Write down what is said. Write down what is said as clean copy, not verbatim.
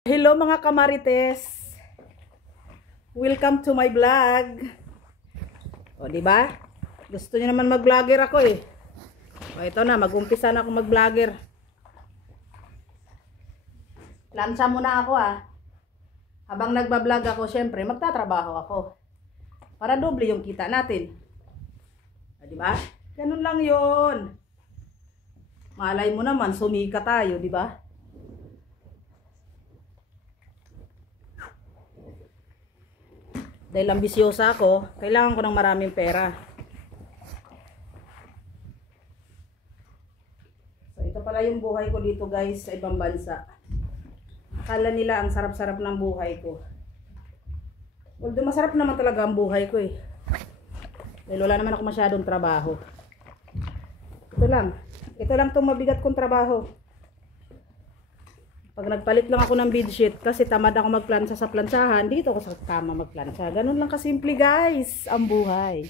Hello mga kamarites. Welcome to my vlog. O di ba? Gusto niyo naman mag-vlogger ako eh. O ito na, mag-umpisa na ako mag-vlogger. Plancha muna ako ah. Habang nagba-vlog ako, syempre magtatrabaho ako. Para doble yung kita natin. O di ba? Ganun lang 'yon. Malay mo naman sumika tayo, di ba? Dahil ambisyosa ako, kailangan ko ng maraming pera. So, ito pala yung buhay ko dito guys, sa ibang bansa. Akala nila ang sarap-sarap ng buhay ko. Although masarap naman talaga ang buhay ko eh. Dahil wala naman ako masyadong trabaho. Ito lang. Ito lang itong mabigat kong trabaho. Pag nagpalit lang ako ng bedsheet kasi tamad ako magplansa sa plansahan, dito ako sa kama magplansa. Ganun lang kasimple guys, ang buhay.